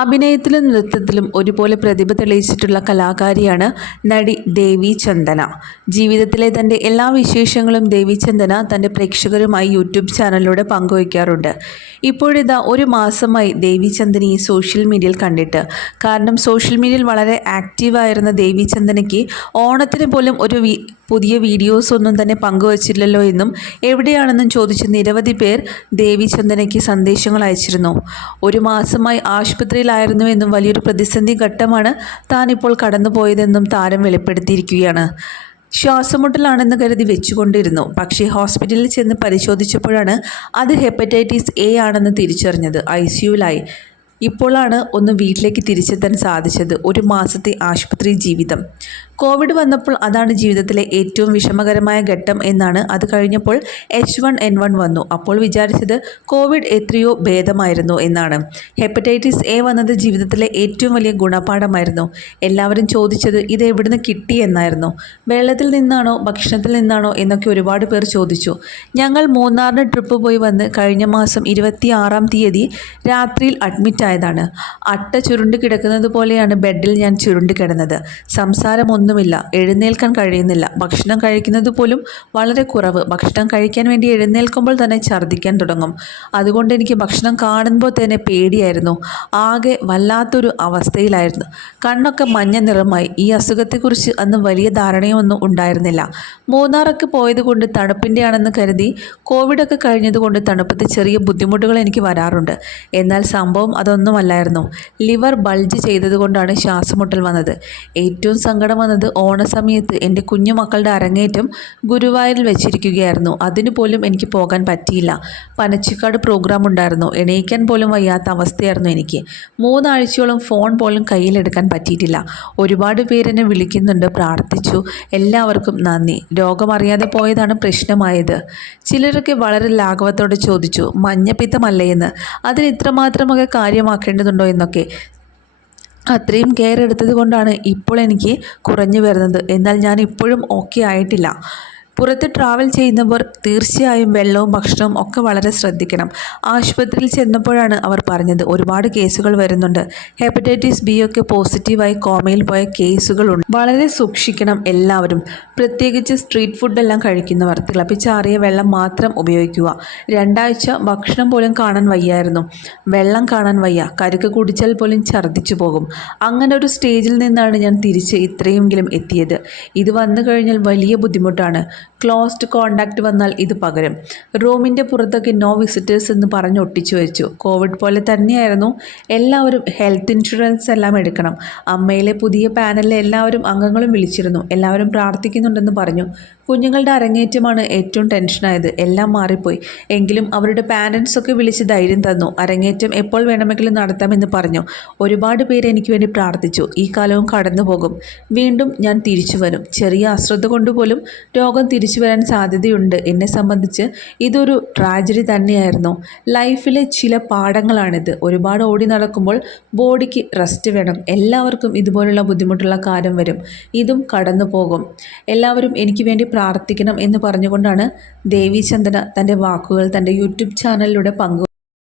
അഭിനയത്തിലും നൃത്തത്തിലും ഒരുപോലെ പ്രതിഭ തെളിയിച്ചിട്ടുള്ള കലാകാരിയാണ് നടി ദേവി ചന്ദന. ജീവിതത്തിലെ തന്റെ എല്ലാ വിശേഷങ്ങളും ദേവി ചന്ദന തന്റെ പ്രേക്ഷകരുമായി യൂട്യൂബ് ചാനലിലൂടെ പങ്കുവയ്ക്കാറുണ്ട്. ഇപ്പോഴിതാ ഒരു മാസമായി ദേവി ചന്ദനയെ സോഷ്യൽ മീഡിയയിൽ കണ്ടിട്ട്. കാരണം സോഷ്യൽ മീഡിയയിൽ വളരെ ആക്റ്റീവായിരുന്ന ദേവി ചന്ദനയ്ക്ക് ഓണത്തിന് പോലും ഒരു പുതിയ വീഡിയോസ് ഒന്നും തന്നെ പങ്കുവച്ചില്ലല്ലോ എന്നും എവിടെയാണെന്നും ചോദിച്ച് നിരവധി പേർ ദേവിചന്ദനയ്ക്ക് സന്ദേശങ്ങൾ അയച്ചിരുന്നു. ഒരു മാസമായി ആശുപത്രിയിലായിരുന്നു എന്നും വലിയൊരു പ്രതിസന്ധി ഘട്ടമാണ് താനിപ്പോൾ കടന്നുപോയതെന്നും താരം വെളിപ്പെടുത്തിയിരിക്കുകയാണ്. ശ്വാസമുട്ടലാണെന്ന് കരുതി വെച്ചുകൊണ്ടിരുന്നു. പക്ഷേ ഹോസ്പിറ്റലിൽ ചെന്ന് പരിശോധിച്ചപ്പോഴാണ് അത് ഹെപ്പറ്റൈറ്റിസ് എ ആണെന്ന് തിരിച്ചറിഞ്ഞത്. ഐ സിയുലായി ഇപ്പോഴാണ് ഒന്ന് വീട്ടിലേക്ക് തിരിച്ചെത്താൻ സാധിച്ചത്. ഒരു മാസത്തെ ആശുപത്രി ജീവിതം. കോവിഡ് വന്നപ്പോൾ അതാണ് ജീവിതത്തിലെ ഏറ്റവും വിഷമകരമായ ഘട്ടം എന്നാണ് അത് കഴിഞ്ഞപ്പോൾ എച്ച് വൺ എൻ വൺ വന്നു. അപ്പോൾ വിചാരിച്ചത് കോവിഡ് എത്രയോ ഭേദമായിരുന്നു എന്നാണ്. ഹെപ്പറ്റൈറ്റിസ് എ വന്നത് ജീവിതത്തിലെ ഏറ്റവും വലിയ ഗുണപാഠമായിരുന്നു. എല്ലാവരും ചോദിച്ചത് ഇത് എവിടുന്ന് കിട്ടി എന്നായിരുന്നു. വെള്ളത്തിൽ നിന്നാണോ ഭക്ഷണത്തിൽ നിന്നാണോ എന്നൊക്കെ ഒരുപാട് പേർ ചോദിച്ചു. ഞങ്ങൾ മൂന്നാറിന് ട്രിപ്പ് പോയി വന്ന് കഴിഞ്ഞ മാസം ഇരുപത്തി ആറാം തീയതി രാത്രിയിൽ അഡ്മിറ്റ് ആയതാണ്. അട്ട ചുരുണ്ട് കിടക്കുന്നത് പോലെയാണ് ബെഡിൽ ഞാൻ ചുരുണ്ട് കിടന്നത്. സംസാരമൊന്നുമില്ല എഴുന്നേൽക്കാൻ കഴിയുന്നില്ല. ഭക്ഷണം കഴിക്കുന്നത് പോലും വളരെ കുറവ്. ഭക്ഷണം കഴിക്കാൻ വേണ്ടി എഴുന്നേൽക്കുമ്പോൾ തന്നെ ഛർദ്ദിക്കാൻ തുടങ്ങും. അതുകൊണ്ട് എനിക്ക് ഭക്ഷണം കാണുമ്പോൾ തന്നെ പേടിയായിരുന്നു. ആകെ വല്ലാത്തൊരു അവസ്ഥയിലായിരുന്നു. കണ്ണൊക്കെ മഞ്ഞ നിറമായി. ഈ അസുഖത്തെക്കുറിച്ച് അന്ന് വലിയ ധാരണയൊന്നും ഉണ്ടായിരുന്നില്ല. മൂന്നാറൊക്കെ പോയത് കൊണ്ട് തണുപ്പിന്റെ ആണെന്ന് കരുതി കോവിഡൊക്കെ കഴിഞ്ഞതുകൊണ്ട് തണുപ്പത്ത് ചെറിയ ബുദ്ധിമുട്ടുകൾ എനിക്ക് വരാറുണ്ട്. എന്നാൽ സംഭവം അതൊന്നുമല്ലായിരുന്നു. ലിവർ ബൾജ് ചെയ്തതുകൊണ്ടാണ് ശ്വാസമുട്ടൽ വന്നത്. ഏറ്റവും സങ്കടം ഓണസമയത്ത് എന്റെ കുഞ്ഞുമക്കളുടെ അരങ്ങേറ്റം ഗുരുവായൂരിൽ വെച്ചിരിക്കുകയായിരുന്നു. അതിനു പോലും എനിക്ക് പോകാൻ പറ്റിയില്ല. പനച്ചിക്കാട് പ്രോഗ്രാം ഉണ്ടായിരുന്നു. എണീക്കാൻ പോലും വയ്യാത്ത അവസ്ഥയായിരുന്നു എനിക്ക്. മൂന്നാഴ്ചയോളം ഫോൺ പോലും കയ്യിലെടുക്കാൻ പറ്റിയിട്ടില്ല. ഒരുപാട് പേരെന്നെ വിളിക്കുന്നുണ്ട്. പ്രാർത്ഥിച്ചു. എല്ലാവർക്കും നന്ദി. രോഗമറിയാതെ പോയതാണ് പ്രശ്നമായത്. ചിലരൊക്കെ വളരെ ലാഘവത്തോടെ ചോദിച്ചു മഞ്ഞപ്പിത്തമല്ലേ എന്ന്? അതിന് ഇത്രമാത്രമൊക്കെ കാര്യമാക്കേണ്ടതുണ്ടോ എന്നൊക്കെ? അത്രയും കെയർ എടുത്തത് കൊണ്ടാണ് ഇപ്പോൾ എനിക്ക് കുറഞ്ഞു വരുന്നത്. എന്നാൽ ഞാൻ ഇപ്പോഴും ഓക്കെ ആയിട്ടില്ല. പുറത്ത് ട്രാവൽ ചെയ്യുന്നവർ തീർച്ചയായും വെള്ളവും ഭക്ഷണവും ഒക്കെ വളരെ ശ്രദ്ധിക്കണം. ആശുപത്രിയിൽ ചെന്നപ്പോഴാണ് അവർ പറഞ്ഞത് ഒരുപാട് കേസുകൾ വരുന്നുണ്ട്. ഹെപ്പറ്റൈറ്റിസ് ബി ഒക്കെ പോസിറ്റീവായി കോമയിൽ പോയ കേസുകളുണ്ട്. വളരെ സൂക്ഷിക്കണം എല്ലാവരും. പ്രത്യേകിച്ച് സ്ട്രീറ്റ് ഫുഡെല്ലാം കഴിക്കുന്നവർ തിളപ്പിച്ചാറിയ വെള്ളം മാത്രം ഉപയോഗിക്കുക. രണ്ടാഴ്ച ഭക്ഷണം പോലും കാണാൻ വയ്യായിരുന്നു. വെള്ളം കാണാൻ വയ്യ. കരുക്ക് കുടിച്ചാൽ പോലും ഛർദ്ദിച്ചു പോകും. അങ്ങനെ ഒരു സ്റ്റേജിൽ നിന്നാണ് ഞാൻ തിരിച്ച് ഇത്രയെങ്കിലും എത്തിയത്. ഇത് വന്നു കഴിഞ്ഞാൽ വലിയ ബുദ്ധിമുട്ടാണ്. ക്ലോസ്ഡ് കോണ്ടാക്റ്റ് വന്നാൽ ഇത് പകരും. റൂമിന്റെ പുറത്തൊക്കെ നോ വിസിറ്റേഴ്സ് എന്ന് പറഞ്ഞ് ഒട്ടിച്ചു വെച്ചു. കോവിഡ് പോലെ തന്നെയായിരുന്നു എല്ലാവരും ഹെൽത്ത് ഇൻഷുറൻസ് എല്ലാം എടുക്കണം. അമ്മയിലെ പുതിയ പാനലിലെ എല്ലാവരും അംഗങ്ങളും വിളിച്ചിരുന്നു. എല്ലാവരും പ്രാർത്ഥിക്കുന്നുണ്ടെന്ന് പറഞ്ഞു. കുഞ്ഞുങ്ങളുടെ അരങ്ങേറ്റമാണ് ഏറ്റവും ടെൻഷനായത് എല്ലാം മാറിപ്പോയി. എങ്കിലും അവരുടെ പാരൻസൊക്കെ വിളിച്ച് ധൈര്യം തന്നു. അരങ്ങേറ്റം എപ്പോൾ വേണമെങ്കിലും നടത്താമെന്ന് പറഞ്ഞു. ഒരുപാട് പേര് എനിക്ക് വേണ്ടി പ്രാർത്ഥിച്ചു. ഈ കാലവും കടന്നു പോകും വീണ്ടും ഞാൻ തിരിച്ചു വരും. ചെറിയ അശ്രദ്ധ കൊണ്ടുപോലും രോഗം തിരിച്ചു വരാൻ സാധ്യതയുണ്ട്. എന്നെ സംബന്ധിച്ച് ഇതൊരു ട്രാജഡി തന്നെയായിരുന്നു. ലൈഫിലെ ചില പാഠങ്ങളാണിത്. ഒരുപാട് ഓടി നടക്കുമ്പോൾ ബോഡിക്ക് റെസ്റ്റ് വേണം. എല്ലാവർക്കും ഇതുപോലുള്ള ബുദ്ധിമുട്ടുള്ള കാര്യം വരും. ഇതും കടന്നു പോകും. എല്ലാവരും എനിക്ക് വേണ്ടി പ്രാർത്ഥിക്കണം എന്ന് പറഞ്ഞുകൊണ്ടാണ് ദേവി ചന്ദന തന്റെ വാക്കുകൾ തന്റെ യൂട്യൂബ് ചാനലിലൂടെ പങ്കു